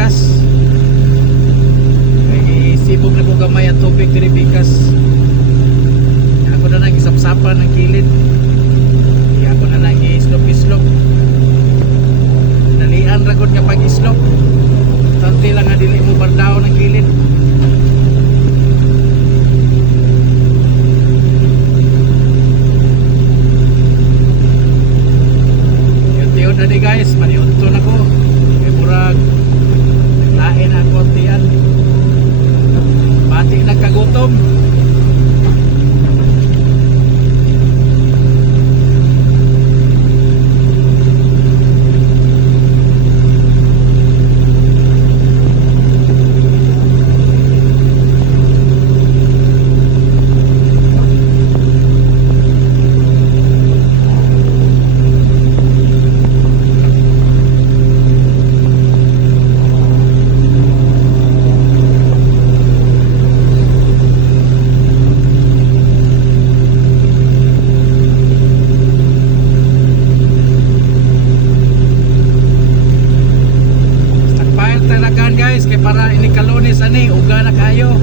Bikas. Kay sibog na ko gamay ang tubig diri Bikas. Ako na nang isapsapan ng kilid. Kaya ako na nang i-islop-islop. Dalian ragod nga pag-islop. Tanti lang nga dili mo bardaw ng kilid. Yun na di guys, maniunto na ko. May murag lain ang kontian. Pati nagkagutom. Guys, kay para ini kalunis ani uga na kayo.